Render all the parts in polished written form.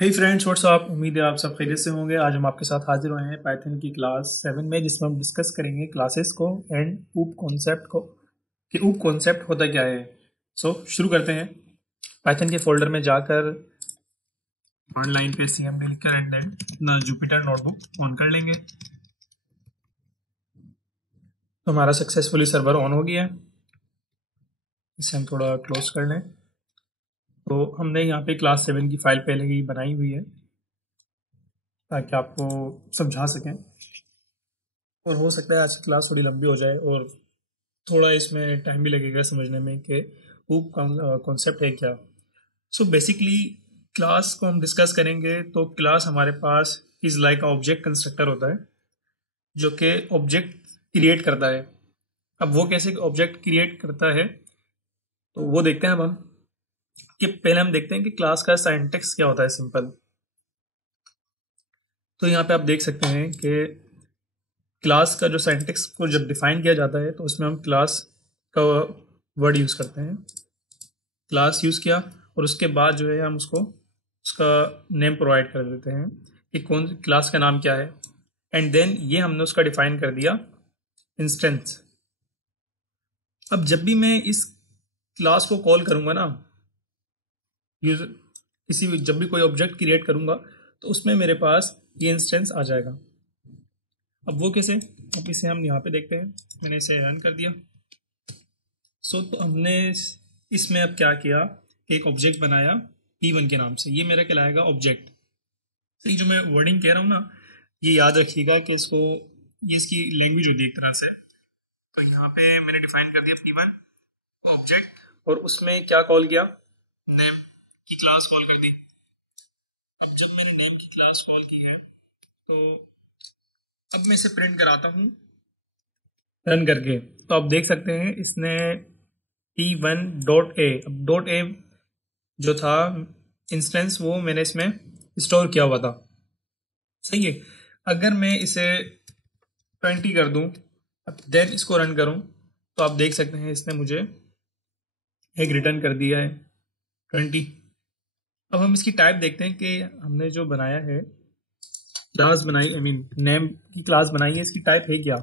हे friends WhatsApp. उम्मीद है आप सब खैरियत से होंगे। आज हम आपके साथ हाजिर हुए हैं पाइथन की क्लास 7 में, जिसमें हम डिस्कस करेंगे क्लासेस को एंड ऊप कॉन्सेप्ट को कि ऊप कॉन्सेप्ट होता क्या है। शुरू करते हैं। पाइथन के फोल्डर में जाकर कमांड लाइन पे cmd लिखकर एंड देन अपना जुपिटर नोटबुक ऑन कर लेंगे। तो हमारा सक्सेसफुली सर्वर ऑन हो गया है। इसे हम थोड़ा क्लोज कर लें। तो हमने यहाँ पे क्लास 7 की फाइल पहले ही बनाई हुई है ताकि आपको समझा सकें, और हो सकता है आज की क्लास थोड़ी लंबी हो जाए और थोड़ा इसमें टाइम भी लगेगा समझने में कि वो कॉन्सेप्ट है क्या। बेसिकली क्लास को हम डिस्कस करेंगे। तो क्लास हमारे पास इज़ लाइक ऑब्जेक्ट कंस्ट्रक्टर होता है जो कि ऑब्जेक्ट क्रिएट करता है। अब वो कैसे ऑब्जेक्ट क्रिएट करता है तो वो देखते हैं। अब हम कि पहले हम देखते हैं कि क्लास का सिंटैक्स क्या होता है। सिंपल। तो यहाँ पे आप देख सकते हैं कि क्लास का जो सिंटैक्स को जब डिफाइन किया जाता है तो उसमें हम क्लास का वर्ड यूज़ करते हैं। क्लास यूज़ किया और उसके बाद जो है हम उसको उसका नेम प्रोवाइड कर देते हैं कि कौन क्लास का नाम क्या है। एंड देन ये हमने उसका डिफाइन कर दिया इंस्टेंस। अब जब भी मैं इस क्लास को कॉल करूँगा ना, यूजर किसी भी जब भी कोई ऑब्जेक्ट क्रिएट करूँगा तो उसमें मेरे पास ये इंस्टेंस आ जाएगा। अब वो कैसे, अब इसे हम यहाँ पे देखते हैं। मैंने इसे रन कर दिया। तो हमने इसमें अब क्या किया कि एक ऑब्जेक्ट बनाया P1 के नाम से। ये मेरा कहलाएगा ऑब्जेक्ट। तो ये जो मैं वर्डिंग कह रहा हूँ ना, ये याद रखिएगा कि इसको ये इसकी लैंग्वेज होती है एक तरह से। तो यहाँ पे मैंने डिफाइन कर दिया P1 ऑब्जेक्ट, और उसमें क्या कॉल किया, नेम की क्लास कॉल कर दी। अब जब मैंने नेम की क्लास कॉल की है तो अब मैं इसे प्रिंट कराता हूँ रन करके। तो आप देख सकते हैं इसने P1 डॉट ए, अब डॉट ए जो था इंस्टेंस वो मैंने इसमें स्टोर किया हुआ था। सही है। अगर मैं इसे 20 कर दूं देन इसको रन करूं तो आप देख सकते हैं इसने मुझे एक रिटर्न कर दिया है 20। अब हम इसकी टाइप देखते हैं कि हमने जो बनाया है क्लास बनाई, आई मीन नेम की क्लास बनाई है, इसकी टाइप है क्या।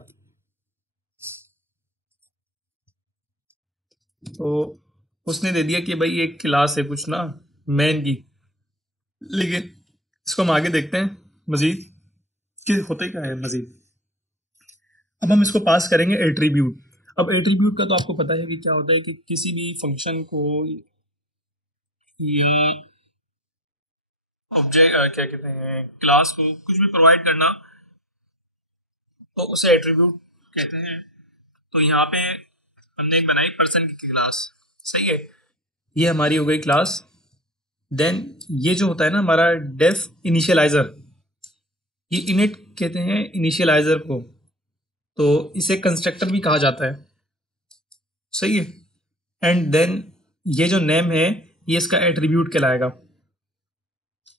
तो उसने दे दिया कि भाई एक क्लास है कुछ ना मैन की। लेकिन इसको हम आगे देखते हैं मजीद कि होता क्या है मजीद। अब हम इसको पास करेंगे एट्रीब्यूट। अब एट्रीब्यूट का तो आपको पता है कि क्या होता है कि किसी भी फंक्शन को या ऑब्जेक्ट क्या कहते हैं क्लास को कुछ भी प्रोवाइड करना तो उसे एट्रीब्यूट कहते हैं। तो यहाँ पे हमने एक बनाई पर्सन की क्लास। सही है। ये हमारी हो गई क्लास। देन ये जो होता है ना हमारा डेफ इनिशियलाइजर, ये इनिट कहते हैं इनिशियलाइजर को। तो इसे कंस्ट्रक्टर भी कहा जाता है। सही है। एंड देन ये जो नेम है ये इसका एट्रीब्यूट कहलाएगा।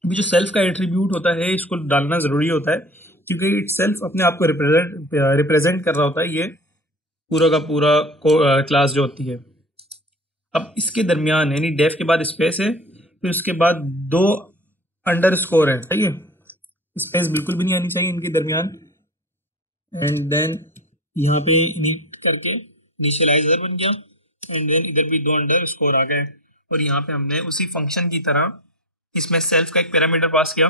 अभी जो सेल्फ का एट्रीब्यूट होता है इसको डालना ज़रूरी होता है क्योंकि इट सेल्फ अपने आप को रिप्रेजेंट कर रहा होता है। ये पूरा का पूरा क्लास जो होती है। अब इसके दरमियान यानी डेफ के बाद स्पेस है, फिर उसके बाद दो अंडर स्कोर है। सही है। स्पेस बिल्कुल भी नहीं आनी चाहिए इनके दरमियान। एंड देन यहाँ पे नीट करके इनिशियलाइजर बन गया। एंड देन इधर भी दो अंडर स्कोर आ गए। और यहाँ पे हमने उसी फंक्शन की तरह इसमें सेल्फ का एक पैरामीटर पास किया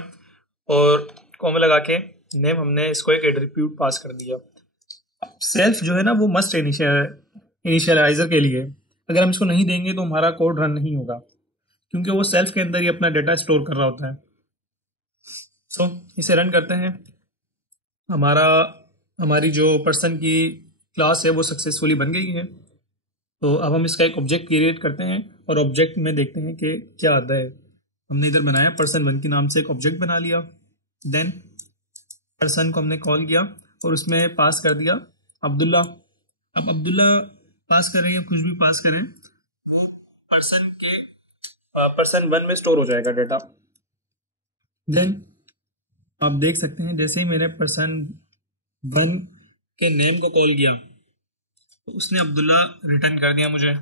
और कॉमा लगा के नेम हमने इसको एक एट्रीब्यूट पास कर दिया। सेल्फ जो है ना वो मस्ट इनिशियलाइजर के लिए। अगर हम इसको नहीं देंगे तो हमारा कोड रन नहीं होगा क्योंकि वो सेल्फ के अंदर ही अपना डेटा स्टोर कर रहा होता है। इसे रन करते हैं। हमारा हमारी जो पर्सन की क्लास है वो सक्सेसफुली बन गई है। तो अब हम इसका एक ऑब्जेक्ट क्रिएट करते हैं और ऑब्जेक्ट में देखते हैं कि क्या आता है। हमने इधर बनाया पर्सन 1 के नाम से एक ऑब्जेक्ट बना लिया। देन पर्सन को हमने कॉल किया और उसमें पास कर दिया अब्दुल्ला। अब अब्दुल्ला पास करें या कुछ भी पास करें वो पर्सन 1 में स्टोर हो जाएगा डाटा। देन आप देख सकते हैं जैसे ही मैंने पर्सन 1 के नेम को कॉल किया तो उसने अब्दुल्ला रिटर्न कर दिया मुझे।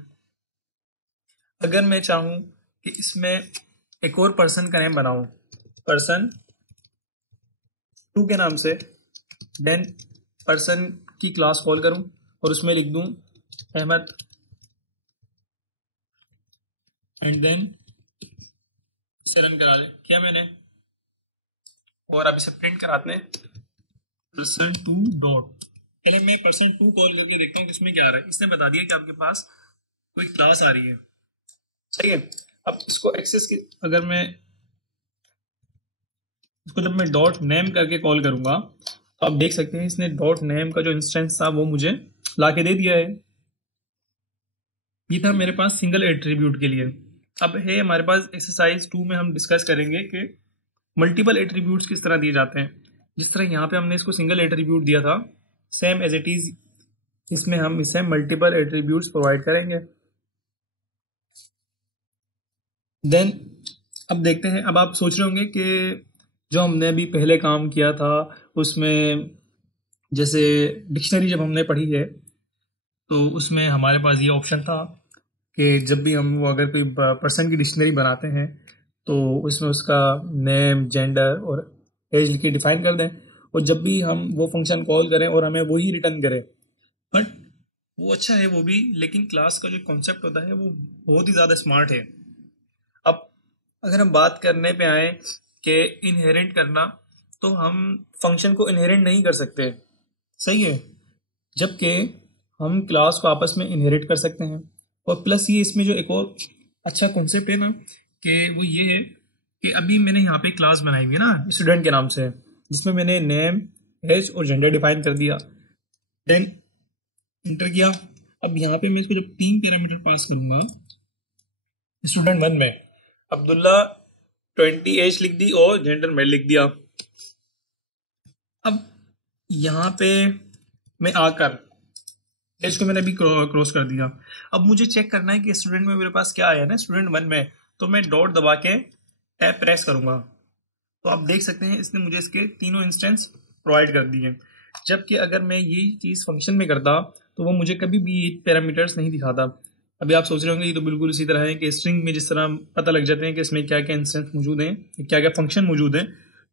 अगर मैं चाहूँ कि इसमें एक और पर्सन का नेम बनाऊँ पर्सन 2 के नाम से, देन पर्सन की क्लास कॉल करूं और उसमें लिख दूं अहमद, एंड देन इसे रन करा ले किया मैंने, और अब इसे प्रिंट कराते हैं पर्सन 2 डॉट। पहले मैं पर्सन 2 कॉल करके देखता हूँ किसमें क्या आ रहा है। इसने बता दिया कि आपके पास कोई क्लास आ रही है, सही है। अब इसको एक्सेस की, अगर मैं इसको जब मैं डॉट नेम करके कॉल करूंगा तो आप देख सकते हैं इसने डॉट नेम का जो इंस्टेंस था वो मुझे ला के दे दिया है। ये था मेरे पास सिंगल एट्रीब्यूट के लिए। अब है हमारे पास एक्सरसाइज 2 में हम डिस्कस करेंगे कि मल्टीपल एट्रीब्यूट्स किस तरह दिए जाते हैं। जिस तरह यहाँ पे हमने इसको सिंगल एट्रीब्यूट दिया था, सेम एज इट इज इसमें हम इसे मल्टीपल एट्रीब्यूट्स प्रोवाइड करेंगे। देन अब देखते हैं, अब आप सोच रहे होंगे कि जो हमने अभी पहले काम किया था उसमें, जैसे डिक्शनरी जब हमने पढ़ी है तो उसमें हमारे पास ये ऑप्शन था कि जब भी हम वो अगर कोई पर्सन की डिक्शनरी बनाते हैं तो उसमें उसका नेम, जेंडर और एज लिख के डिफाइन कर दें, और जब भी हम वो फंक्शन कॉल करें और हमें वही रिटर्न करें। बट वो अच्छा है वो भी, लेकिन क्लास का जो कॉन्सेप्ट होता है वो बहुत ही ज़्यादा स्मार्ट है। अब अगर हम बात करने पे आए कि इनहेरेंट करना, तो हम फंक्शन को इनहेरेंट नहीं कर सकते, सही है, जबकि हम क्लास को आपस में इनहेरिट कर सकते हैं। और प्लस ये इसमें जो एक और अच्छा कॉन्सेप्ट है ना, कि वो ये है कि अभी मैंने यहाँ पे क्लास बनाई हुई है ना स्टूडेंट के नाम से, जिसमें मैंने नेम, एज और जेंडर डिफाइन कर दिया, देन इंटर किया। अब यहाँ पे मैं इसको जब 3 पैरामीटर पास करूंगा स्टूडेंट 1 में, अब्दुल्ला 20 एज लिख दी और जेंडर मेल लिख दिया। अब यहाँ पे मैं आकर एज को मैंने अभी क्रॉस कर दिया। अब मुझे चेक करना है कि स्टूडेंट में मेरे पास क्या आया ना स्टूडेंट 1 में, तो मैं डॉट दबा के टैब प्रेस करूंगा तो आप देख सकते हैं इसने मुझे इसके तीनों इंस्टेंस प्रोवाइड कर दिए। जबकि अगर मैं ये चीज़ फंक्शन में करता तो वो मुझे कभी भी पैरामीटर्स नहीं दिखाता। अभी आप सोच रहे होंगे ये तो बिल्कुल इसी तरह है कि स्ट्रिंग में जिस तरह पता लग जाते हैं कि इसमें क्या क्या इंस्टेंस मौजूद हैं, क्या क्या फंक्शन मौजूद हैं,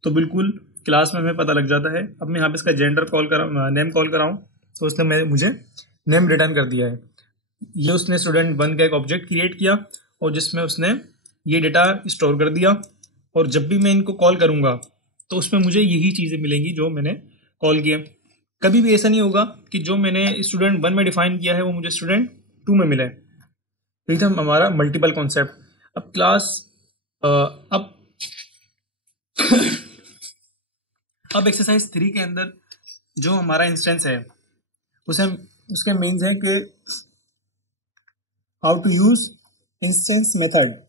तो बिल्कुल क्लास में हमें पता लग जाता है। अब मैं यहाँ पे इसका जेंडर कॉल कराऊँ, नेम कॉल कराऊँ, तो उसने मुझे नेम रिटर्न कर दिया है। ये उसने स्टूडेंट 1 का एक ऑब्जेक्ट क्रिएट किया और जिसमें उसने ये डेटा स्टोर कर दिया, और जब भी मैं इनको कॉल करूंगा तो उसमें मुझे यही चीज़ें मिलेंगी जो मैंने कॉल किया। कभी भी ऐसा नहीं होगा कि जो मैंने स्टूडेंट 1 में डिफाइन किया है वो मुझे स्टूडेंट 2 में मिले। तो ये था हमारा मल्टीपल कॉन्सेप्ट। अब क्लास अब अब एक्सरसाइज 3 के अंदर जो हमारा इंस्टेंस है उसे उसके मीन्स है कि how to use instance method.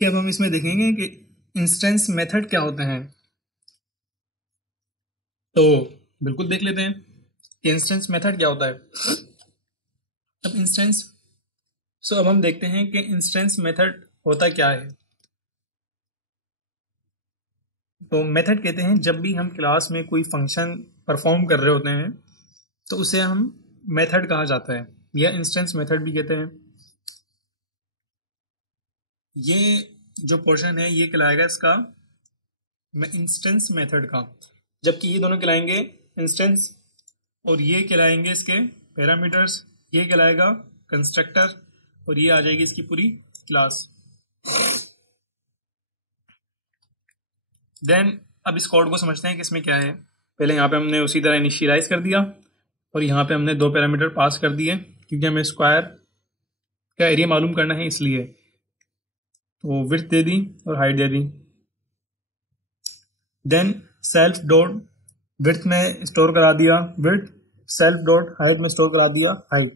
कि अब हम इसमें देखेंगे कि इंस्टेंस मेथड क्या होते हैं, तो बिल्कुल देख लेते हैं कि इंस्टेंस मेथड क्या होता है। अब इंस्टेंस अब हम देखते हैं कि इंस्टेंस मेथड होता क्या है। तो मेथड कहते हैं जब भी हम क्लास में कोई फंक्शन परफॉर्म कर रहे होते हैं तो उसे हम मेथड कहा जाता है, या इंस्टेंस मेथड भी कहते हैं। ये जो पोर्शन है ये कहलाएगा इसका इंस्टेंस मेथड का, जबकि ये दोनों कहलाएंगे इंस्टेंस, और ये कहलाएंगे इसके पैरामीटर्स, ये कहलाएगा कंस्ट्रक्टर, और ये आ जाएगी इसकी पूरी क्लास। देन अब इस कोड को समझते हैं कि इसमें क्या है। पहले यहाँ पे हमने उसी तरह इनिशियलाइज कर दिया और यहाँ पे हमने 2 पैरामीटर पास कर दिए क्योंकि हमें स्क्वायर का एरिया मालूम करना है इसलिए। तो विड्थ दे दी और हाइट दे दी। देन सेल्फ डॉट विड्थ में स्टोर करा दिया विड्थ, सेल्फ डॉट हाइट में स्टोर करा दिया हाइट।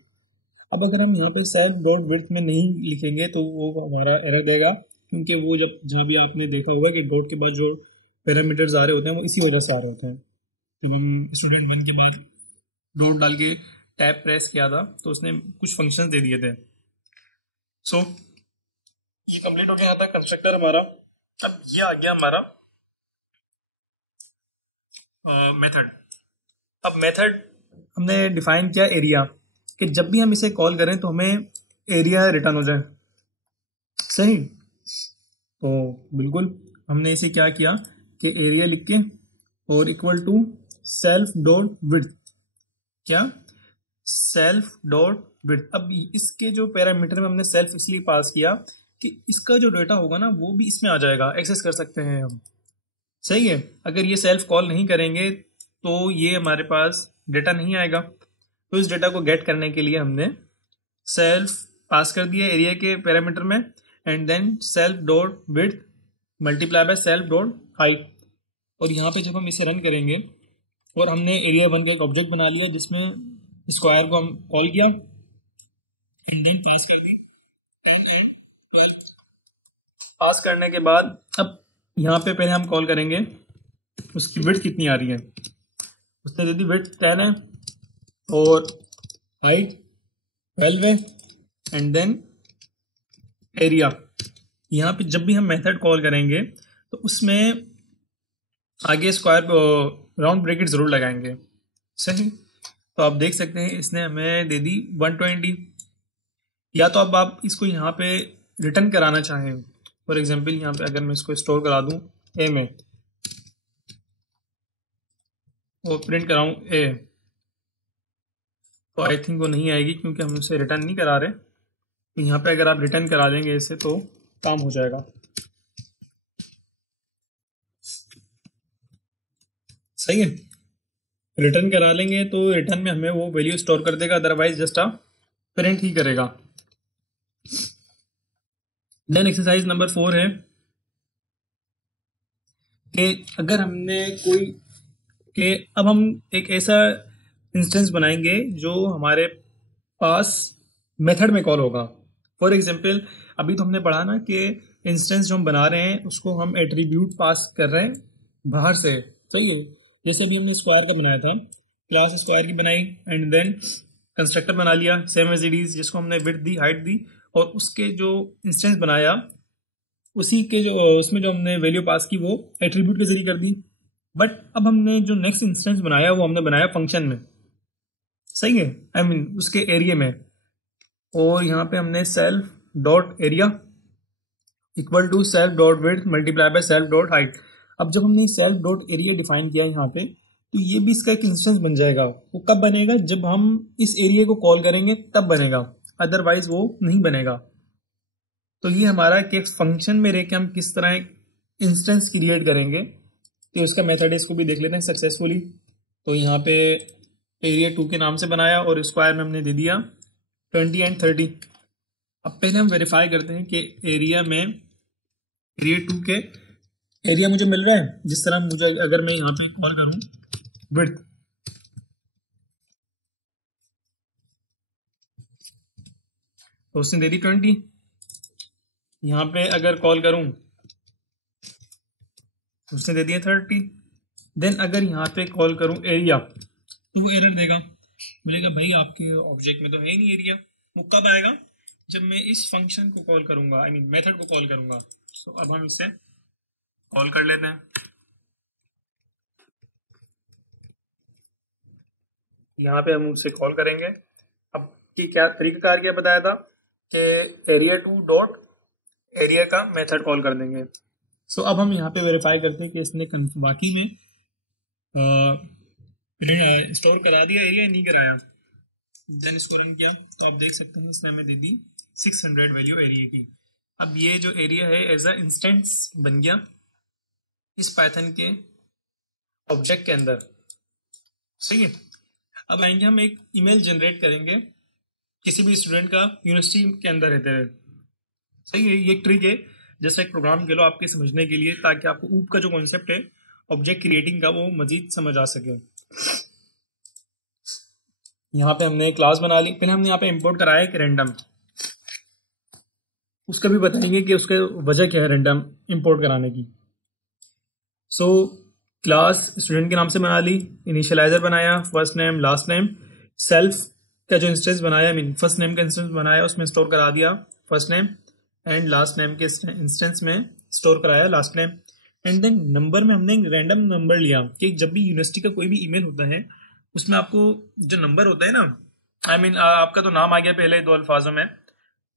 अब अगर हम यहाँ पे सेल्फ डॉट विड्थ में नहीं लिखेंगे तो वो हमारा एरर देगा, क्योंकि वो जब जहाँ भी आपने देखा होगा कि डॉट के बाद जो पैरामीटर्स आ रहे होते हैं वो इसी वजह से आ रहे होते हैं। जब हम स्टूडेंट 1 के बाद डॉट डाल के टैब प्रेस किया था तो उसने कुछ फंक्शंस दे दिए थे। सो ये कंप्लीट हो गया यहाँ तक कंस्ट्रक्टर हमारा। अब ये आ गया हमारा मेथड। अब मेथड हमने डिफाइन किया एरिया, कि जब भी हम इसे कॉल करें तो हमें एरिया रिटर्न हो जाए। सही, तो बिल्कुल हमने इसे क्या किया कि एरिया लिख के और equal to self dot width, क्या सेल्फ डॉट विड्थ। अब इसके जो पैरामीटर में हमने सेल्फ इसलिए पास किया कि इसका जो डेटा होगा ना वो भी इसमें आ जाएगा, एक्सेस कर सकते हैं हम। सही है, अगर ये सेल्फ कॉल नहीं करेंगे तो ये हमारे पास डेटा नहीं आएगा। तो इस डेटा को गेट करने के लिए हमने सेल्फ पास कर दिया एरिया के पैरामीटर में, and then self dot width multiply by self dot height. और यहाँ पे जब हम इसे रन करेंगे और हमने एरिया 1 का एक ऑब्जेक्ट बना लिया जिसमें स्क्वायर को हम कॉल किया एंड देन पास कर दी 10 एंड 12। पास करने के बाद अब यहाँ पे पहले हम कॉल करेंगे उसकी विड्थ कितनी आ रही है। उसने दे दी विड्थ 10 है और हाइट 12 है, एंड देन एरिया। यहाँ पे जब भी हम मेथड कॉल करेंगे तो उसमें आगे स्क्वायर राउंड ब्रैकेट जरूर लगाएंगे। सही, तो आप देख सकते हैं इसने हमें दे दी 120। या तो अब आप इसको यहाँ पे रिटर्न कराना चाहें, फॉर एग्जांपल यहाँ पे अगर मैं इसको स्टोर करा दूं ए में और प्रिंट कराऊं ए, तो आई थिंक वो नहीं आएगी क्योंकि हम उसे रिटर्न नहीं करा रहे। तो यहाँ पे अगर आप रिटर्न करा देंगे इसे तो काम हो जाएगा। सही है, रिटर्न करा लेंगे तो रिटर्न में हमें वो वैल्यू स्टोर कर देगा, अदरवाइज जस्ट आप प्रिंट ही करेगा। देन एक्सरसाइज नंबर 4 है कि अगर हमने कोई कि अब हम एक ऐसा इंस्टेंस बनाएंगे जो हमारे पास मेथड में कॉल होगा। फॉर एग्जांपल अभी तो हमने पढ़ा ना कि इंस्टेंस जो हम बना रहे हैं उसको हम एट्रीब्यूट पास कर रहे हैं बाहर से। सही है, जैसे भी हमने स्क्वायर का बनाया था, क्लास स्क्वायर की बनाई एंड देन कंस्ट्रक्टर बना लिया सेम एज इट इज, जिसको हमने विड्थ दी हाइट दी और उसके जो इंस्टेंस बनाया उसी के जो उसमें जो हमने वैल्यू पास की वो एट्रीब्यूट के जरिए कर दी। बट अब हमने जो नेक्स्ट इंस्टेंस बनाया वो हमने बनाया फंक्शन में। सही है, आई मीन उसके एरिया में, और यहाँ पे हमने self dot area equal to self dot width multiply by self dot height. अब जब हमने सेल्फ डॉट एरिया डिफाइन किया यहाँ पे तो ये भी इसका एक इंस्टेंस बन जाएगा। वो कब बनेगा, जब हम इस एरिया को कॉल करेंगे तब बनेगा, अदरवाइज वो नहीं बनेगा। तो ये हमारा कि फंक्शन में रह के हम किस तरह एक इंस्टेंस क्रिएट करेंगे तो उसका मेथड है, इसको भी देख लेते हैं सक्सेसफुली। तो यहाँ पे एरिया 2 के नाम से बनाया और स्क्वायर में हमने दे दिया 20 एंड 30। अब पहले हम वेरीफाई करते हैं कि एरिया में एरिया 2 के एरिया मुझे मिल रहा है जिस तरह मुझे, अगर मैं यहाँ पे कॉल करूँ विड्थ, तो उसने दे दी 20। यहाँ पे अगर कॉल करूँ उसने दे दिया 30। देन अगर यहाँ पे कॉल करूँ एरिया तो वो एरर देगा, बोलेगा भाई आपके ऑब्जेक्ट में तो है ही नहीं एरिया। वो कब आएगा, जब मैं इस फंक्शन को कॉल करूंगा, आई मीन मेथड को कॉल करूंगा। सो अब हम इसे कॉल कर लेते हैं। यहाँ पे हम उसे कॉल करेंगे। अब की क्या तरीकाकार क्या बताया था कि एरिया 2 डॉट एरिया का मेथड कॉल कर देंगे। सो अब हम यहाँ पे वेरीफाई करते हैं कि इसने बाकी में स्टोर करा दिया एरिया, नहीं कराया। देन इसको रन किया तो आप देख सकते हैं इसने हमें दे दी 600 वैल्यू एरिया की। अब ये जो एरिया है एज अ इंस्टेंस बन गया इस पाइथन के ऑब्जेक्ट के अंदर। सही है, अब आएंगे हम एक ईमेल जनरेट करेंगे किसी भी स्टूडेंट का यूनिवर्सिटी के अंदर रहते हुए। सही है, ये एक ट्रिक है जैसे एक प्रोग्राम के लो आपके समझने के लिए, ताकि आपको ऊप का जो कॉन्सेप्ट है ऑब्जेक्ट क्रिएटिंग का वो मजीद समझ आ सके। यहाँ पे हमने क्लास बना ली, फिर हमने यहाँ पे इंपोर्ट कराया एक रैंडम, उसका भी बताएंगे कि उसके वजह क्या है रैंडम इंपोर्ट कराने की। सो क्लास स्टूडेंट के नाम से बना ली, इनिशियलाइजर बनाया, first name last name, self का जो इंस्टेंस बनाया, आई मीन फर्स्ट नेम का इंस्टेंस बनाया उसमें स्टोर करा दिया first name, and last name के इंस्टेंस में स्टोर कराया last name. And then number में हमने एक रैंडम नंबर लिया कि जब भी यूनिवर्सिटी का कोई भी ईमेल होता है उसमें आपको जो नंबर होता है ना आई मीन आपका तो नाम आ गया पहले दो अल्फाजों में,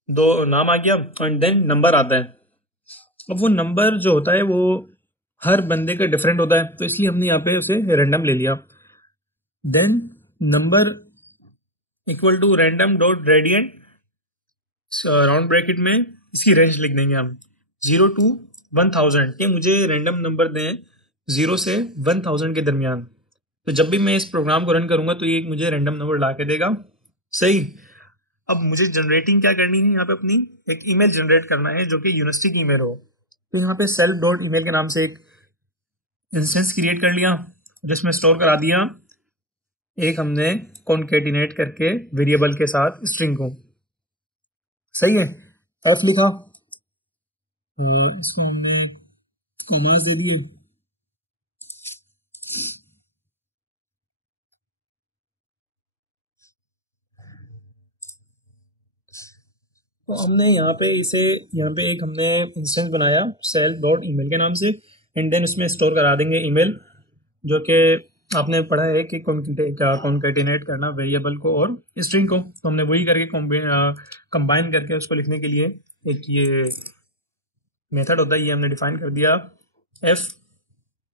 दो नाम आ गया एंड देन नंबर आता है। अब वो नंबर जो होता है वो हर बंदे का डिफरेंट होता है, तो इसलिए हमने यहाँ पे उसे रैंडम ले लिया। Then number equal to random dot radiant, round bracket में इसकी रेंज लिख देंगे हम 0 to 1000 के मुझे रैंडम नंबर दें 0 से 1000 के दरमियान। तो जब भी मैं इस प्रोग्राम को रन करूंगा तो ये मुझे रैंडम नंबर ला के देगा। सही। अब मुझे जनरेटिंग क्या करनी है, यहाँ पे अपनी एक ईमेल जनरेट करना है जो कि यूनिवर्सिटी की ईमेल हो। तो यहाँ पे सेल्फ डॉट ईमेल के नाम से एक इंस्टेंस क्रिएट कर लिया जिसमें स्टोर करा दिया एक हमने कॉन्केटिनेट करके वेरिएबल के साथ स्ट्रिंग को। सही है। एफ लिखा, इसमें हमने कॉमास दे दिए। तो हमने यहाँ पे इसे यहाँ पे एक हमने इंस्टेंस बनाया सेल्फ डॉट ईमेल के नाम से एंड देन उसमें स्टोर करा देंगे ईमेल, जो कि आपने पढ़ा है कि कॉन्केटिनेट करना वेरिएबल को और स्ट्रिंग को। तो हमने वही करके कंबाइन करके उसको लिखने के लिए एक ये मेथड होता है, ये हमने डिफाइन कर दिया F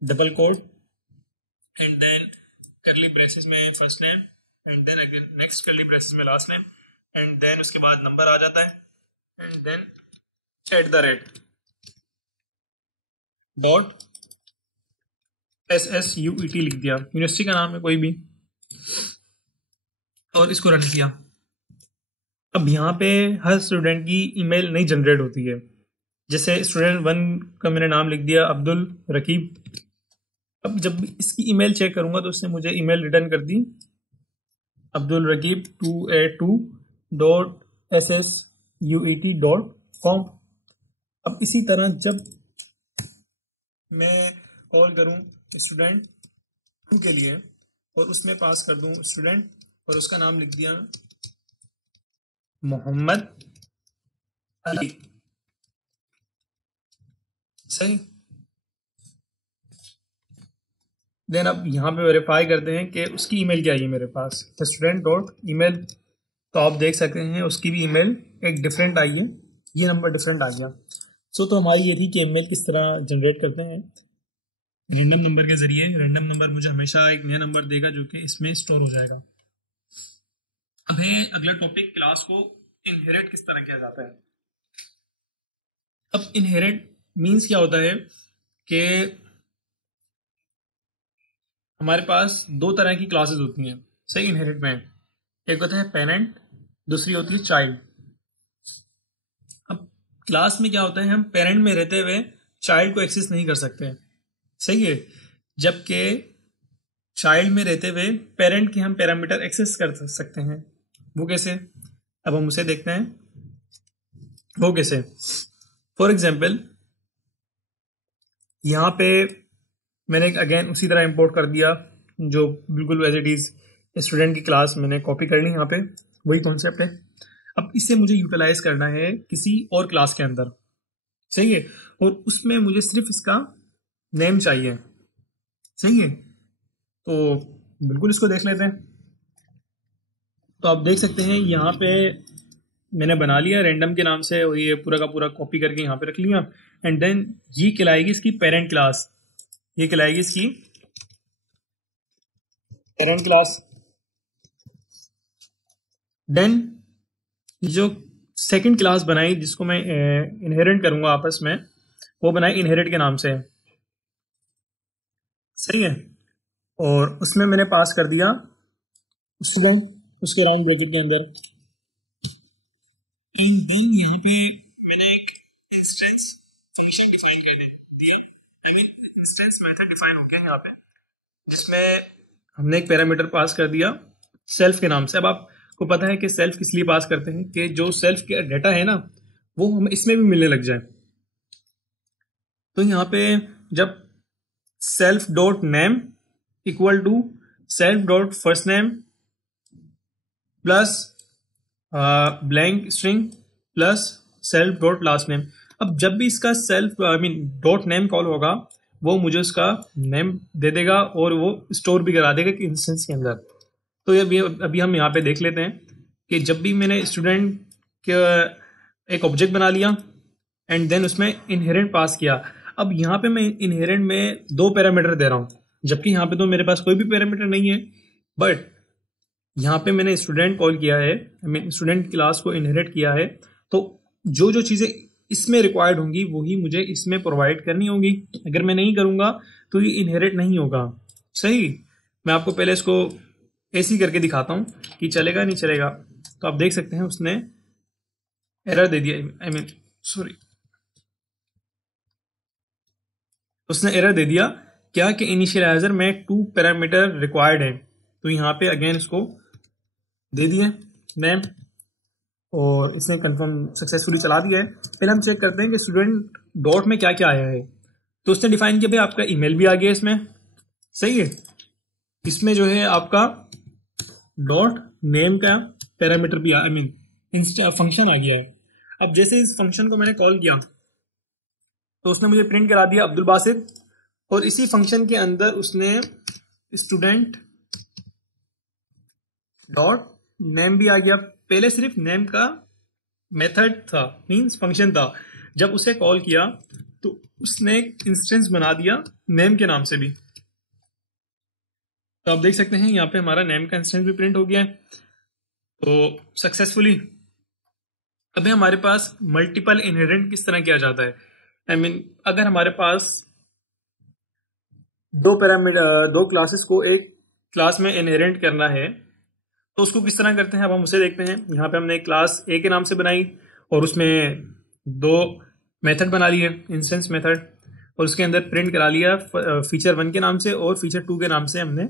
double quote and then curly braces में first name and then again next curly braces में लास्ट नेम एंड देन उसके बाद नंबर आ जाता है एंड देन @ डॉट SSUET लिख दिया, यूनिवर्सिटी का नाम है कोई भी, और इसको रन किया। अब यहाँ पे हर स्टूडेंट की ईमेल नहीं जनरेट होती है। जैसे स्टूडेंट 1 का मैंने नाम लिख दिया अब्दुल रकीब। अब जब इसकी ईमेल चेक करूंगा तो उसने मुझे ईमेल रिटर्न कर दी अब्दुल रकीब 282.ssuet.com। अब इसी तरह जब मैं कॉल करूं स्टूडेंट 2 के लिए और उसमें पास कर दूं स्टूडेंट और उसका नाम लिख दिया मोहम्मद अली। सही। देन अब यहाँ पे वेरीफाई करते हैं कि उसकी ईमेल क्या आई है मेरे पास, स्टूडेंट डॉट ईमेल। तो आप देख सकते हैं उसकी भी ईमेल एक डिफरेंट आई है, ये नंबर डिफरेंट आ गया। तो हमारी ये थी कि ईमेल किस तरह जनरेट करते हैं रैंडम नंबर के जरिए। रैंडम नंबर मुझे हमेशा एक नया नंबर देगा जो कि इसमें स्टोर हो जाएगा। अब है अगला टॉपिक, क्लास को इनहेरिट किस तरह किया जाता है। अब इनहेरिट मींस क्या होता है कि हमारे पास दो तरह की क्लासेस होती हैं सही इनहेरिट में। एक होता है पेरेंट, दूसरी होती है चाइल्ड। अब क्लास में क्या होता है, हम पेरेंट में रहते हुए चाइल्ड को एक्सेस नहीं कर सकते, सही है, जबकि चाइल्ड में रहते हुए पेरेंट के हम पैरामीटर एक्सेस कर सकते हैं। वो कैसे, अब हम उसे देखते हैं वो कैसे। फॉर एग्जाम्पल यहाँ पे मैंने अगेन उसी तरह इंपोर्ट कर दिया जो बिल्कुल एज इट इज स्टूडेंट की क्लास मैंने कॉपी कर ली, यहाँ पे वही कॉन्सेप्ट है। अब इसे मुझे यूटिलाइज करना है किसी और क्लास के अंदर, सही है, और उसमें मुझे सिर्फ इसका नेम चाहिए, सही है। तो बिल्कुल इसको देख लेते हैं। तो आप देख सकते हैं यहाँ पे मैंने बना लिया रैंडम के नाम से और ये पूरा का पूरा कॉपी करके यहाँ पे रख लिया एंड देन ये कहलाएगी इसकी पेरेंट क्लास, ये कहलाएगी इसकी पेरेंट क्लास। देन जो सेकंड क्लास बनाई जिसको मैं इनहेरिट करूंगा आपस में, वो बनाई इनहेरिट के नाम से, सही है, और उसमें मैंने पास कर दिया स्टूडेंट उसके राउंड ब्रैकेट के अंदर। यहाँ पे मैंने एक इंस्टेंस फंक्शन डिफाइन कर दी है, I mean instance method define हो गया यहाँ पे, जिसमें हमने एक पैरामीटर पास कर दिया सेल्फ के नाम से। अब आपको पता है कि सेल्फ किस लिए पास करते हैं कि जो सेल्फ के डाटा है ना वो हमें इसमें भी मिलने लग जाए। तो यहाँ पे जब self dot name equal to self dot first name plus blank string plus self dot last name. अब जब भी इसका self I mean dot name call होगा वो मुझे उसका नेम दे देगा और वो स्टोर भी करा देगा इंस्टेंस के अंदर, तो अभी अभी हम यहाँ पे देख लेते हैं कि जब भी मैंने स्टूडेंट के एक ऑब्जेक्ट बना लिया एंड देन उसमें इनहेरेंट पास किया, अब यहाँ पे मैं इनहेरेंट में 2 पैरामीटर दे रहा हूँ, जबकि यहाँ पे तो मेरे पास कोई भी पैरामीटर नहीं है। बट यहाँ पे मैंने स्टूडेंट कॉल किया है, स्टूडेंट क्लास को इनहेरिट किया है, तो जो जो चीज़ें इसमें रिक्वायर्ड होंगी वही मुझे इसमें प्रोवाइड करनी होगी। अगर मैं नहीं करूँगा तो ये इनहेरिट नहीं होगा। सही, मैं आपको पहले इसको ऐसे ही करके दिखाता हूँ कि चलेगा नहीं चलेगा। तो आप देख सकते हैं उसने एरर दे दिया, सॉरी, उसने एरर दे दिया क्या कि इनिशियलाइजर में 2 पैरामीटर रिक्वायर्ड है। तो यहाँ पे अगेन इसको दे दिए नेम और इसने कंफर्म सक्सेसफुली चला दिया है। पहले हम चेक करते हैं कि स्टूडेंट डॉट में क्या क्या आया है। तो उसने डिफाइन किया भाई आपका ईमेल भी आ गया इसमें, सही है। इसमें जो है आपका डॉट नेम का पैरामीटर भी फंक्शन आ गया है। अब जैसे इस फंक्शन को मैंने कॉल किया तो उसने मुझे प्रिंट करा दिया अब्दुल बासित, और इसी फंक्शन के अंदर उसने स्टूडेंट डॉट नेम भी आ गया। पहले सिर्फ नेम का मेथड था, मींस फंक्शन था, जब उसे कॉल किया तो उसने इंस्टेंस बना दिया नेम के नाम से भी। तो आप देख सकते हैं यहाँ पे हमारा नेम का इंस्टेंस भी प्रिंट हो गया है, तो सक्सेसफुली। अभी हमारे पास मल्टीपल इनहेरेंट किस तरह किया जाता है, अगर हमारे पास दो क्लासेस को एक क्लास में इनहेरेंट करना है तो उसको किस तरह करते हैं, अब हम उसे देखते हैं। यहाँ पे हमने एक क्लास ए के नाम से बनाई और उसमें 2 मेथड बना लिए, इंस्टेंस मेथड, और उसके अंदर प्रिंट करा लिया फीचर 1 के नाम से और फीचर 2 के नाम से हमने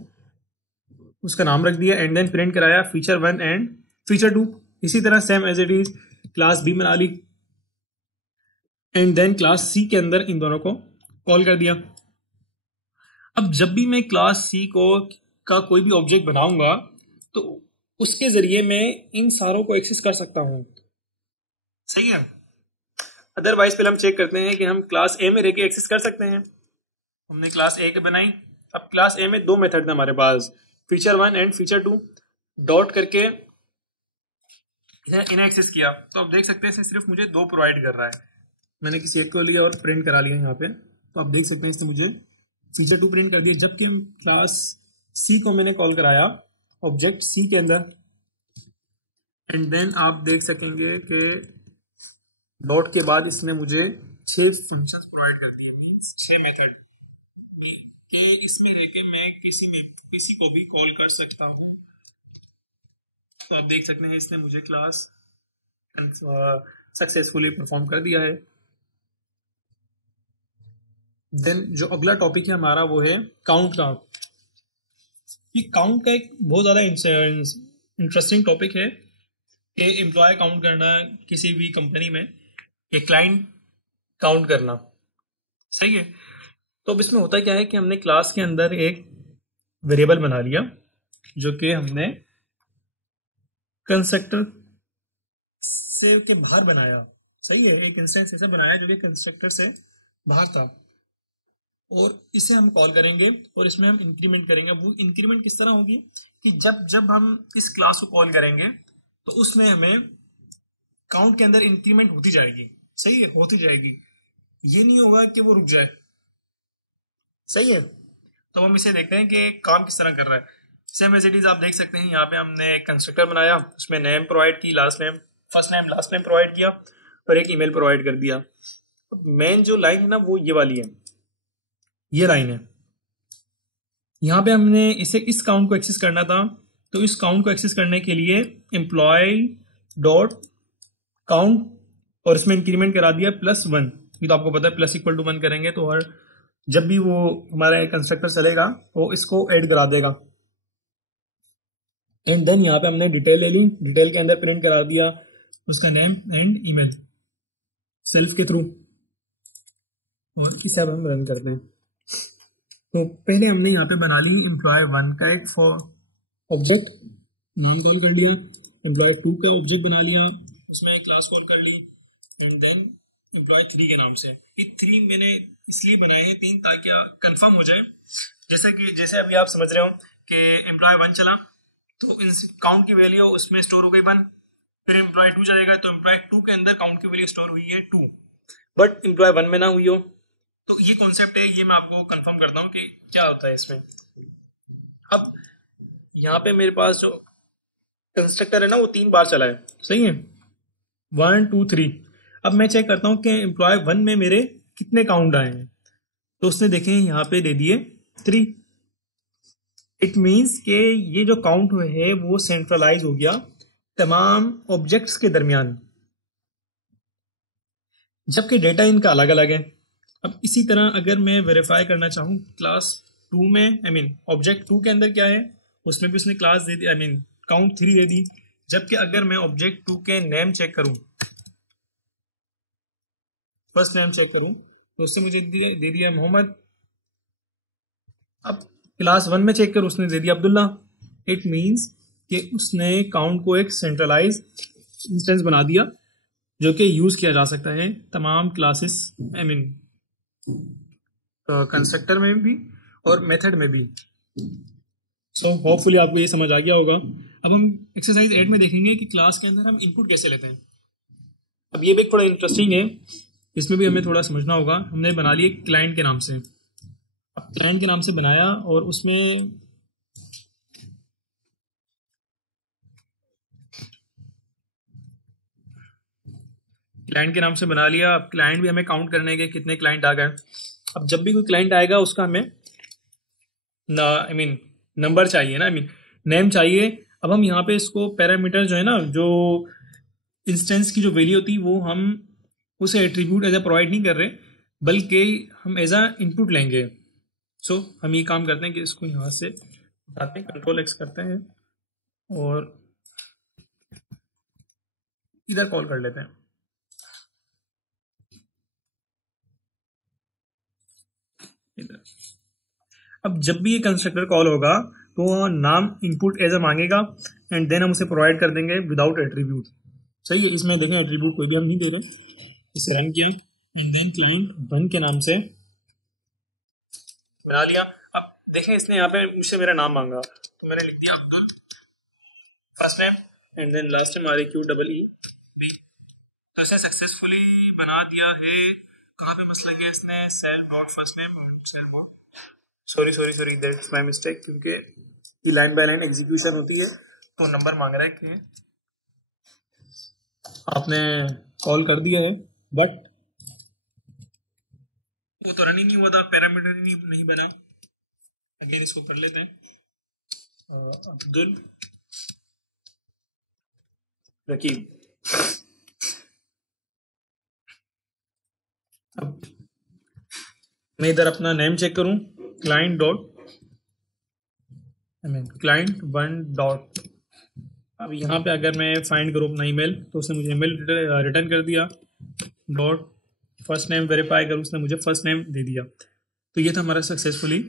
उसका नाम रख दिया, एंड देन प्रिंट कराया फीचर 1 एंड फीचर 2। इसी तरह same as it is class B बना ली एंड देन क्लास सी के अंदर इन दोनों को कॉल कर दिया। अब जब भी मैं क्लास सी को का कोई भी ऑब्जेक्ट बनाऊंगा तो उसके जरिए मैं इन सारों को एक्सेस कर सकता हूं, सही है। अदरवाइज पहले हम चेक करते हैं कि हम क्लास ए में रह के एक्सेस कर सकते हैं। हमने क्लास ए के बनाई, अब क्लास ए में 2 मेथड थे हमारे पास, फीचर 1 एंड फीचर 2, डॉट करके इन्हें एक्सेस किया। तो आप देख सकते हैं इसने सिर्फ मुझे 2 प्रोवाइड कर रहा है। मैंने किसी एक को लिया और प्रिंट करा लिया यहाँ पे, तो आप देख सकते हैं इसने मुझे फीचर 2 प्रिंट कर दिया, जबकि क्लास सी को मैंने कॉल कराया ऑब्जेक्ट सी के अंदर, एंड देन आप देख सकेंगे कि डॉट के बाद इसने मुझे 6 फंक्शंस प्रोवाइड कर दिए, मींस 6 मेथड कि इसमें रहकर मैं किसी को भी कॉल कर सकता हूँ। तो आप देख सकते हैं इसने मुझे क्लास सक्सेसफुली परफॉर्म कर दिया है। देन जो अगला टॉपिक है हमारा वो है काउंट का। ये काउंट का एक बहुत ज़्यादा इंटरेस्टिंग टॉपिक है कि एम्प्लॉय काउंट करना किसी भी कंपनी में, एक क्लाइंट काउंट करना, सही है। तो अब इसमें होता क्या है कि हमने क्लास के अंदर एक वेरिएबल बना लिया जो कि हमने कंस्ट्रक्टर से के बाहर बनाया, सही है। एक इंस्टेंस ऐसे बनाया जो कि कंस्ट्रक्टर से बाहर था, और इसे हम कॉल करेंगे और इसमें हम इंक्रीमेंट करेंगे। वो इंक्रीमेंट किस तरह होगी कि जब हम इस क्लास को कॉल करेंगे तो उसमें हमें काउंट के अंदर इंक्रीमेंट होती जाएगी, सही है, होती जाएगी। ये नहीं होगा कि वो रुक जाए, सही है। तो हम इसे देखते हैं कि काम किस तरह कर रहा है। सेम एज इट इज आप देख सकते हैं यहाँ पे हमने कंस्ट्रक्टर बनाया, उसमें नेम प्रोवाइड की, last name, first name last name provide किया और एक ईमेल प्रोवाइड कर दिया। मेन जो लाइन है ना वो ये वाली है, ये लाइन है। यहाँ पे हमने इसे इस काउंट को एक्सेस करना था, तो इस काउंट को एक्सेस करने के लिए एम्प्लॉय डॉट काउंट और इसमें इंक्रीमेंट करा दिया +1। ये तो आपको पता है +=1 करेंगे तो हर जब भी वो हमारा कंस्ट्रक्टर चलेगा वो इसको ऐड करा देगा। एंड देन यहाँ पे हमने डिटेल ले ली, डिटेल के अंदर प्रिंट करा दिया उसका नेम एंड ईमेल सेल्फ के थ्रू, और इसे अब हम रन करते हैं। तो पहले हमने यहाँ पे बना ली एम्प्लॉय 1 का एक ऑब्जेक्ट, नाम कॉल कर लिया, एम्प्लॉय 2 का ऑब्जेक्ट बना लिया, उसमें एक क्लास कॉल कर ली, एंड देन एम्प्लॉय 3 के नाम से। ये 3 मैंने इसलिए बनाए हैं 3 ताकि कंफर्म हो जाए, जैसे अभी आप समझ रहे हो कि एम्प्लॉय 1 चला तो इन काउंट की वैल्यू उसमें स्टोर हो गई 1, फिर एम्प्लॉय 2 चलेगा तो एम्प्लॉय 2 के अंदर काउंट की वैल्यू स्टोर हुई है 2, बट एम्प्लॉय 1 में ना हुई हो। तो ये कॉन्सेप्ट है, ये मैं आपको कंफर्म करता हूँ कि क्या होता है इसमें। अब यहाँ पे मेरे पास जो कंस्ट्रक्टर है ना वो 3 बार चला है, सही है, 1 2 3। अब मैं चेक करता हूँ कि एम्प्लॉय 1 में मेरे कितने काउंट आए हैं, तो उसने देखे यहाँ पे दे दिए 3। इट मीन्स कि ये जो काउंट हुए है वो सेंट्रलाइज हो गया तमाम ऑब्जेक्ट्स के दरमियान, जबकि डेटा इनका अलग अलग है। अब इसी तरह अगर मैं वेरीफाई करना चाहूँ क्लास 2 में, आई मीन ऑब्जेक्ट 2 के अंदर क्या है, उसमें भी उसने class they the, I mean count 3 दे दी। जबकि अगर मैं ऑब्जेक्ट 2 के नेम चेक करूँ, फर्स्ट नेम चेक करूँ, तो उससे मुझे दे दिया मोहम्मद। अब क्लास 1 में चेक कर, उसने दे दिया अब्दुल्ला। इट मीन्स कि उसने काउंट को एक सेंट्रलाइज इंस्टेंस बना दिया जो कि यूज किया जा सकता है तमाम क्लासेस, आई मीन कंस्ट्रक्टर में भी और मेथड में भी। सो होपफुली आपको ये समझ आ गया होगा। अब हम एक्सरसाइज 8 में देखेंगे कि क्लास के अंदर हम इनपुट कैसे लेते हैं। अब ये भी थोड़ा इंटरेस्टिंग है, इसमें भी हमें थोड़ा समझना होगा। हमने बना लिया क्लाइंट के नाम से। अब क्लाइंट के नाम से बनाया और उसमें क्लाइंट के नाम से बना लिया। अब क्लाइंट भी हमें काउंट करने के कितने क्लाइंट आ गए। अब जब भी कोई क्लाइंट आएगा उसका हमें आई मीन नंबर चाहिए ना, आई मीन नेम चाहिए। अब हम यहाँ पे इसको पैरामीटर जो है ना, जो इंस्टेंस की जो वैल्यू होती है वो हम उसे एट्रीब्यूट एज ए प्रोवाइड नहीं कर रहे, बल्कि हम एज अ इनपुट लेंगे। सो हम ये काम करते हैं कि इसको यहाँ से उठाते हैं, कंट्रोल एक्स करते हैं और इधर कॉल कर लेते हैं। इधर अब जब भी ये कंस्ट्रक्टर कॉल होगा तो नाम इनपुट एज अ मांगेगा एंड देन हम उसे प्रोवाइड कर देंगे विदाउट एट्रीब्यूट। सही है, इसमें देखें एट्रीब्यूट कोई भी हम नहीं दे रहे। इसे रन किया एंड देन क्लाइंट 1 के नाम से बना लिया। अब देखें इसने यहाँ पे मुझसे मेरा नाम मांगा तो मैंने लिख दिया Abdul first name and then last name REQEE। तो इसे सक्सेसफुली बना दिया है। कहाँ पे मसला गया इसने, self dot first name sorry that's my mistake, क्योंकि ये लाइन बाय लाइन एग्जीक्यूशन होती है तो नंबर मांग रहा है कि आपने कॉल कर दिया है, बट वो तो रन ही नहीं हुआ था, पैरामीटर नहीं बना। अगेन इसको कर लेते हैं अब्दुल रकीब। अब मैं इधर अपना नेम चेक करूं, client dot I mean client 1 dot. अब यहाँ पे अगर मैं फाइंड करूँ अपना ईमेल तो उसने मुझे ईमेल रिटर्न कर दिया। डॉट फर्स्ट नेम वेरीफाई करूँ, उसने मुझे फर्स्ट नेम दे दिया। तो ये था हमारा सक्सेसफुली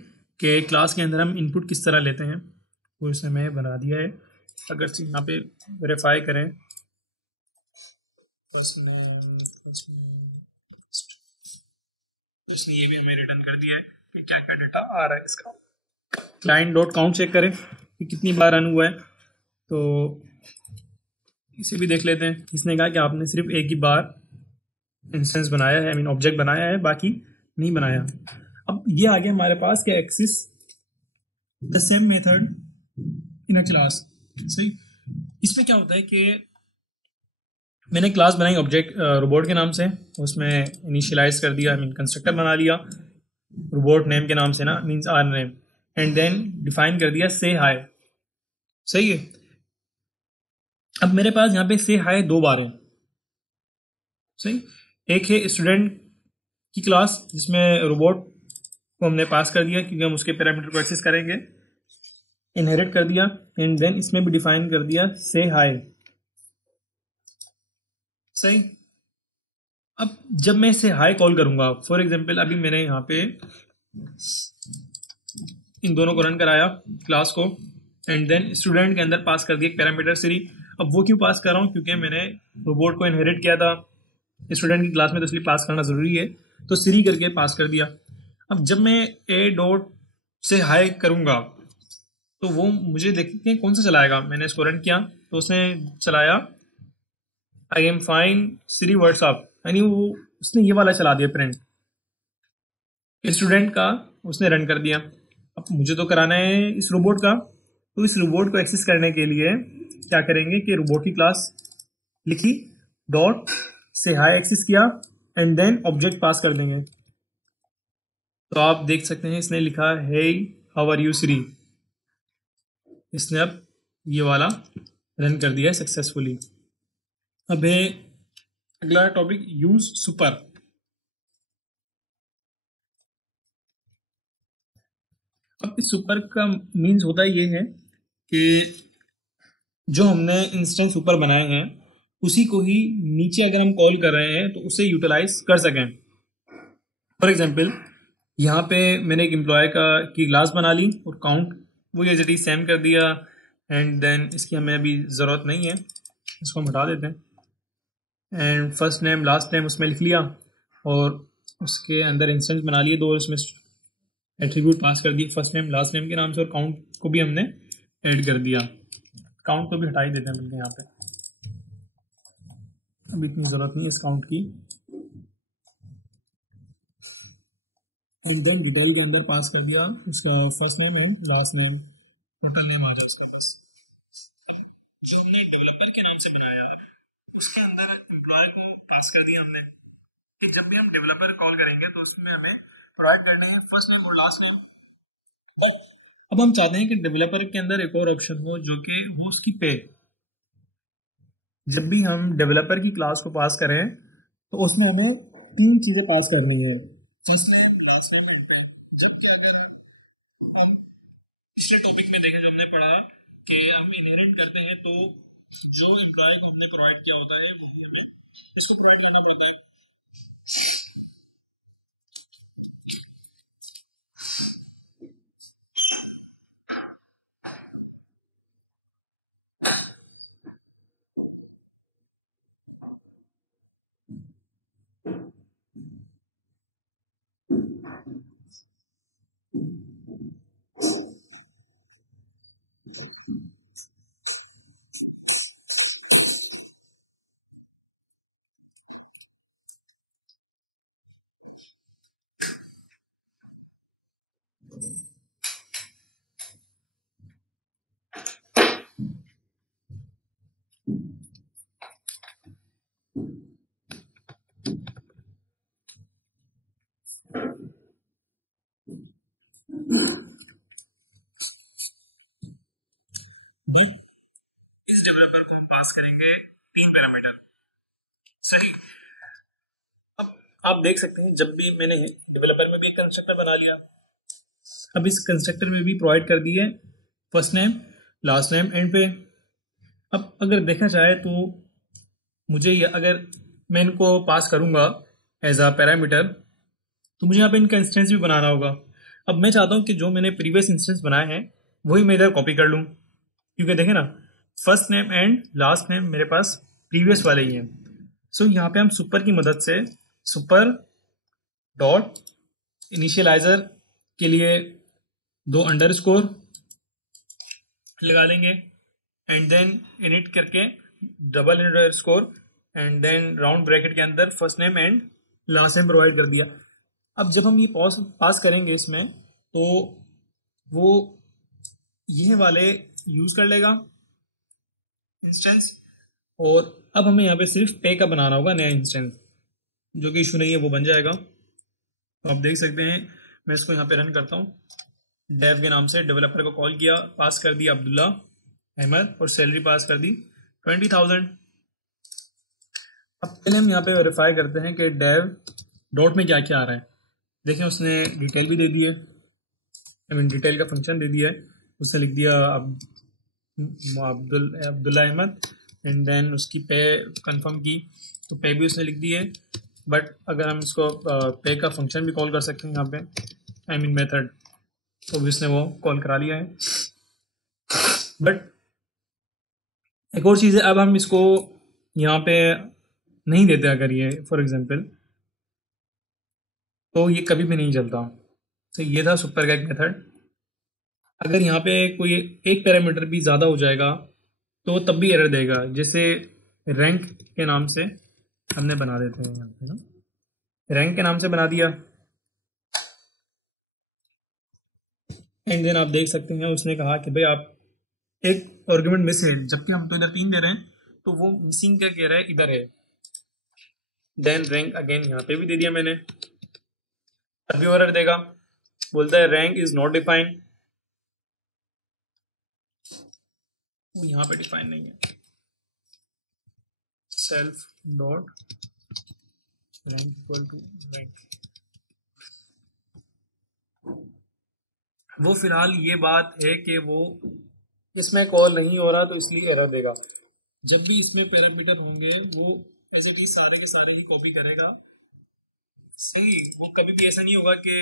कि क्लास के अंदर हम इनपुट किस तरह लेते हैं वो इसने मैं बना दिया है। अगर यहाँ पे वेरीफाई करें फर्स्ट नेम उसने ये भी हमें रिटर्न कर दिया है कि क्या क्या डेटा आ रहा है इसका। क्लाइंट डॉट काउंट चेक करें कि कितनी बार रन हुआ है, तो इसे भी देख लेते हैं। इसने कहा कि आपने सिर्फ एक ही बार इंस्टेंस बनाया है, आई मीन ऑब्जेक्ट बनाया है, बाकी नहीं बनाया। अब ये आ गया हमारे पास कि axis the same method in a class. सही, इसमें क्या होता है कि मैंने क्लास बनाई ऑब्जेक्ट रोबोट के नाम से, उसमें इनिशियलाइज कर दिया, आई मीन कंस्ट्रक्टर बना लिया रोबोट नेम के नाम से ना, means are name, and then define कर दिया से हाय। सही है, अब मेरे पास यहाँ पे से हाय 2 बार है। सही, एक है स्टूडेंट की क्लास जिसमें रोबोट को हमने पास कर दिया क्योंकि हम उसके पैरामीटर को एक्सेस करेंगे, इनहेरिट कर दिया, एंड देन इसमें भी डिफाइन कर दिया से हाय। सही, अब जब मैं इसे हाई कॉल करूंगा, फॉर एग्जांपल अभी मैंने यहाँ पे इन दोनों को रन कराया क्लास को, एंड देन स्टूडेंट के अंदर पास कर दिया पैरामीटर सीरी। अब वो क्यों पास कर रहा हूँ, क्योंकि मैंने रोबोट को इनहेरिट किया था स्टूडेंट की क्लास में, तो इसलिए पास करना जरूरी है, तो सीरी करके पास कर दिया। अब जब मैं ए डॉट से हाई करूंगा तो वो मुझे देखते हैं कौन सा चलाएगा। मैंने इसको रन किया तो उसने चलाया I am fine Siri what's up, यानी वो उसने ये वाला चला दिया प्रिंट। स्टूडेंट का उसने रन कर दिया। अब मुझे तो कराना है इस रोबोट का, तो इस रोबोट को एक्सेस करने के लिए क्या करेंगे कि रोबोट की क्लास लिखी, डॉट से हाई एक्सेस किया एंड देन ऑब्जेक्ट पास कर देंगे। तो आप देख सकते हैं इसने लिखा है हाउ आर यू श्री, इसने अब ये वाला रन कर दिया सक्सेसफुली। अब है अगला टॉपिक, यूज सुपर। अब इस सुपर का मीन्स होता है ये है कि जो हमने इंस्टेंस ऊपर बनाए हैं उसी को ही नीचे अगर हम कॉल कर रहे हैं तो उसे यूटिलाइज कर सकें। फॉर एग्जांपल यहाँ पे मैंने एक एम्प्लॉय का की क्लास बना ली और काउंट वो एज इट इज सेम कर दिया एंड देन इसकी हमें अभी ज़रूरत नहीं है, इसको हम हटा देते हैं। And first name last name उसमें लिख लिया और उसके अंदर इंस्टेंस बना लिए दो और उसमें एट्रीब्यूट पास कर दिए फर्स्ट नेम लास्ट नेम के नाम से, और काउंट को भी हमने ऐड कर दिया। काउंट को भी हटा ही देते हैं बल्कि यहाँ पे, अभी इतनी ज़रूरत नहीं है इस काउंट की। एंड देन डिटेल के अंदर पास कर दिया उसका फर्स्ट नेम है लास्ट नेम, टोटल नेम आ जाए उसका बस। अब जो हमने डेवलपर के नाम से बनाया उसके अंदर एम्प्लॉय को पास कर दिया हमने कि जब भी हम डेवलपर कॉल करेंगे तो उसमें हमें प्रोवाइड करना है फर्स्ट नेम और लास्ट नेम। अब हम चाहते हैं कि डेवलपर के अंदर एक और ऑप्शन हो जो कि हो उसकी पे। जब भी हम डेवलपर की क्लास को पास करें तो उसमें हमें तीन चीजें पास करनी है, first name last name and पे। जबकि अगर हम पिछले टॉपिक में देखें जो हमने पढ़ा कि हम इनहेरिट करते हैं तो जो एम्प्लॉय को हमने प्रोवाइड किया होता है वही हमें इसको प्रोवाइड करना पड़ता है। इस डेवलपर को हम पास करेंगे तीन पैरामीटर, सही। अब आप देख सकते हैं जब भी मैंने डेवलपर में भी एक कंस्ट्रक्टर बना लिया, अब इस कंस्ट्रक्टर में भी प्रोवाइड कर दिए first name last name and पे। अब अगर देखा जाए तो मुझे ये अगर मैं इनको पास करूंगा एज अ पैरामीटर तो मुझे यहाँ पे इनका इंस्टेंस भी बनाना होगा। अब मैं चाहता हूँ कि जो मैंने प्रीवियस इंस्टेंस बनाए हैं वही मैं इधर कॉपी कर लूँ, क्योंकि देखें ना first name and last name मेरे पास प्रीवियस वाले ही हैं। सो यहाँ पे हम सुपर की मदद से सुपर डॉट इनिशियलाइजर के लिए दो अंडरस्कोर लगा लेंगे एंड देन इनिट करके double underscore and then round bracket के अंदर first name and last name provide कर दिया। अब जब हम ये पास करेंगे इसमें तो वो ये वाले यूज कर लेगा इंस्टेंस, और अब हमें यहाँ पे सिर्फ पे का बनाना होगा नया इंस्टेंस, जो कि इशू नहीं है वो बन जाएगा। तो आप देख सकते हैं मैं इसको यहाँ पे रन करता हूँ, डेव के नाम से डेवलपर को कॉल किया, पास कर दिया अब्दुल्ला अहमद और सैलरी पास कर दी 20,000। अब पहले हम यहाँ पे वेरीफाई करते हैं कि डेव डॉट में क्या क्या आ रहा है। देखें उसने डिटेल भी दे दी है, आई मीन डिटेल का फंक्शन दे दिया है। उसने लिख दिया अब्दुल्ला अहमद एंड देन उसकी पे कंफर्म की तो पे भी उसने लिख दी है। बट अगर हम इसको पे का फंक्शन भी कॉल कर सकते हैं यहाँ पे, आई मीन मेथड, तो भी उसने वो कॉल करा लिया है। बट एक और चीज़ है, अब हम इसको यहाँ पे नहीं देते अगर ये फॉर एग्जांपल तो ये कभी भी नहीं चलता। तो ये था सुपर का एक मेथड। अगर यहाँ पे कोई एक पैरामीटर भी ज़्यादा हो जाएगा तो तब भी एरर देगा। जैसे रैंक के नाम से हमने बना देते हैं यहाँ पे ना, रैंक के नाम से बना दिया, एंड देन आप देख सकते हैं उसने कहा कि भाई आप एक आर्गुमेंट मिस है, जबकि हम तो इधर 3 दे रहे हैं, तो वो मिसिंग क्या कह रहा है, इधर है। देन रैंक अगेन यहाँ पे भी दे दिया मैंने, अभी एरर देगा, बोलता है रैंक इज नॉट डिफाइंड, वो यहाँ पे डिफाइन नहीं है। Self dot rank equal to rank, वो फिलहाल ये बात है कि वो इसमें कॉल नहीं हो रहा तो इसलिए एरर देगा। जब भी इसमें पैरामीटर होंगे वो एज इट इज सारे के सारे ही कॉपी करेगा। सही, वो कभी भी ऐसा नहीं होगा कि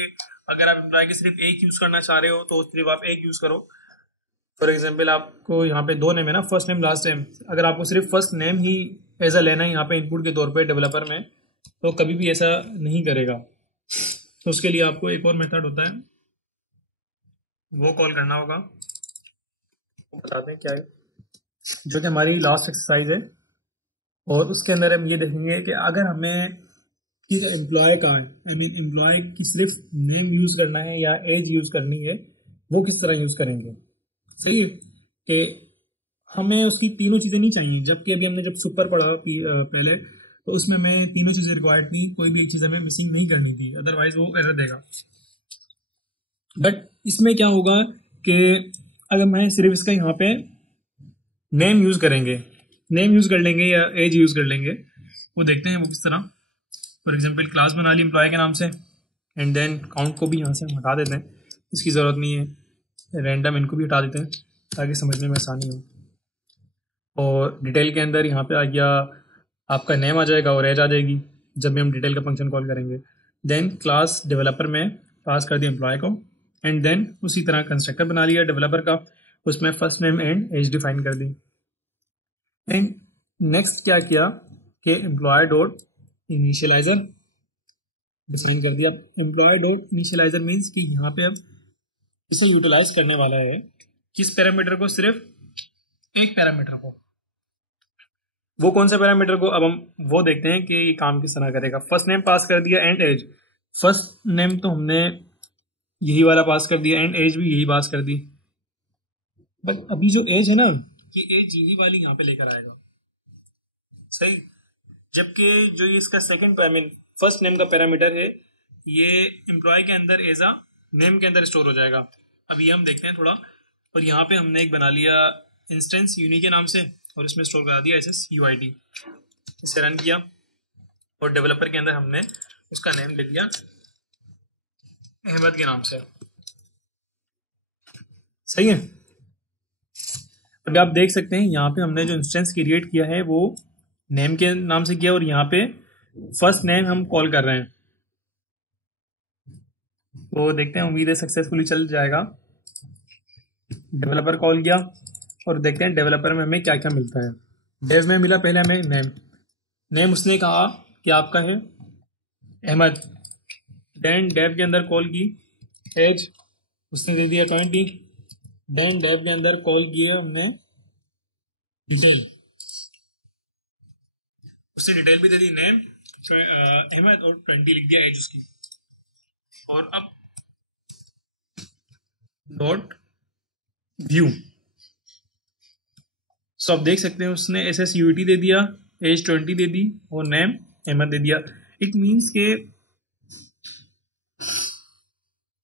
अगर आप एम्प्लॉय के सिर्फ एक यूज करना चाह रहे हो तो सिर्फ आप एक यूज करो। फॉर एग्जाम्पल आपको यहाँ पे 2 नेम है ना, फर्स्ट नेम लास्ट नेम, अगर आपको सिर्फ फर्स्ट नेम ही एज अ लेना है यहाँ पे इनपुट के तौर पे डेवलपर में, तो कभी भी ऐसा नहीं करेगा। तो उसके लिए आपको एक और मेथड होता है, वो कॉल करना होगा, बताते हैं क्या है, जो कि हमारी लास्ट एक्सरसाइज है। और उसके अंदर हम ये देखेंगे कि अगर हमें किस एम्प्लॉय का है, आई मीन एम्प्लॉय की सिर्फ नेम यूज करना है या एज यूज करनी है, वो किस तरह यूज करेंगे। सही है कि हमें उसकी तीनों चीजें नहीं चाहिए, जबकि अभी हमने जब सुपर पढ़ा पहले, तो उसमें हमें तीनों चीजें रिक्वायर्ड थी, कोई भी एक चीज हमें मिसिंग नहीं करनी थी, अदरवाइज वो एरर देगा। बट इसमें क्या होगा कि अगर मैं सिर्फ इसका यहाँ पे नेम यूज करेंगे, नेम यूज कर लेंगे या एज यूज कर लेंगे, वो देखते हैं वो किस तरह। फॉर एग्जाम्पल क्लास बना ली एम्प्लॉय के नाम से, एंड देन काउंट को भी यहाँ से हम हटा देते हैं, इसकी ज़रूरत नहीं है। रैंडम इनको भी हटा देते हैं ताकि समझने में आसानी हो। और डिटेल के अंदर यहाँ पे आ गया आपका नेम आ जाएगा और एज आ जाएगी जब भी हम डिटेल का फंक्शन कॉल करेंगे। देन क्लास डेवलपर में पास कर दिया एम्प्लॉय को, एंड देन उसी तरह कंस्ट्रक्टर बना लिया डेवलपर का, उसमें first name and age define कर दी। एंड नेक्स्ट क्या किया कि एम्प्लॉय डॉट इनिशियलाइजर डिफाइन कर दिया। एम्प्लॉय डॉट इनिशियलाइजर मीन्स कि यहाँ पे अब इसे यूटिलाइज करने वाला है किस पैरामीटर को, सिर्फ एक पैरामीटर को। वो कौन सा पैरामीटर को, अब हम वो देखते हैं कि ये काम किस तरह करेगा। फर्स्ट नेम पास कर दिया एंड एज, फर्स्ट नेम तो हमने यही वाला पास कर दिया एंड एज भी यही पास कर दी, बट अभी जो एज है ना, कि एज यही वाली यहाँ पे लेकर आएगा। सही, जबकि जो ये इसका सेकंड आई मीन फर्स्ट नेम का पैरामीटर है, ये एम्प्लॉय के अंदर एज अ नेम के अंदर स्टोर हो जाएगा। अब ये हम देखते हैं थोड़ा। और यहाँ पे हमने एक बना लिया इंस्टेंस यूनी के नाम से, और इसमें स्टोर करा दिया एस UID। इसे रन किया और डेवलपर के अंदर हमने उसका नेम लिख दिया अहमद के नाम से। सही है, अभी आप देख सकते हैं यहाँ पे हमने जो इंस्टेंस क्रिएट किया है वो नेम के नाम से किया, और यहाँ पे फर्स्ट नेम हम कॉल कर रहे हैं। तो देखते हैं, उम्मीद है सक्सेसफुली चल जाएगा। डेवलपर कॉल किया और देखते हैं डेवलपर में हमें क्या क्या मिलता है। डेव में मिला पहले हमें नेम, नेम उसने कहा कि आपका है अहमद। देन डेव के अंदर कॉल की एज, उसने दे दिया 20। देन डेव के अंदर कॉल किया हमने डिटेल, उससे डिटेल भी दे दी, नेम अहमद और 20 लिख दिया एज उसकी। और अब डॉट व्यू, सो आप देख सकते हैं उसने SSUT दे दिया, एज 20 दे दी और नेम अहमद दे दिया। इट मीन्स के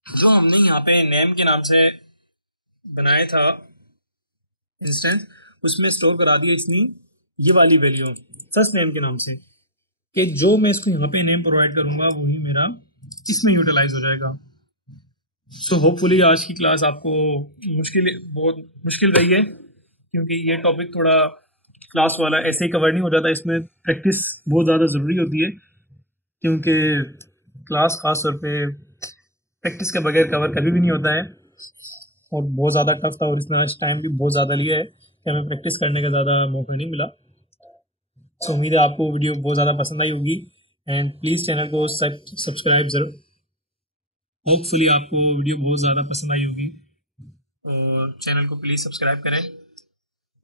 जो हमने यहाँ पे नेम के नाम से बनाया था इंस्टेंस, उसमें स्टोर करा दिया इसने ये वाली वैल्यू फर्स्ट नेम के नाम से, कि जो मैं इसको यहाँ पे नेम प्रोवाइड करूंगा वही मेरा इसमें यूटिलाइज हो जाएगा। सो होपफुली आज की क्लास आपको बहुत मुश्किल रही है, क्योंकि ये टॉपिक थोड़ा क्लास वाला ऐसे ही कवर नहीं हो जाता, इसमें प्रैक्टिस बहुत ज़्यादा ज़रूरी होती है, क्योंकि क्लास खास तौर पे प्रैक्टिस के बगैर कवर कभी भी नहीं होता है। और बहुत ज़्यादा टफ था और इसने आज टाइम भी बहुत ज़्यादा लिया है कि हमें प्रैक्टिस करने का ज़्यादा मौका नहीं मिला। सो उम्मीद है आपको वीडियो बहुत ज़्यादा पसंद आई होगी, एंड प्लीज़ चैनल को सब्सक्राइब ज़रूर। होपफुली आपको वीडियो बहुत ज़्यादा पसंद आई होगी। और चैनल को प्लीज़ सब्सक्राइब करें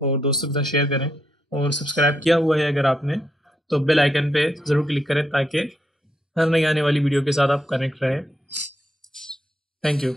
और दोस्तों के साथ शेयर करें, और सब्सक्राइब किया हुआ है अगर आपने तो बेल आइकन पे ज़रूर क्लिक करें ताकि हर नई आने वाली वीडियो के साथ आप कनेक्ट रहें। Thank you.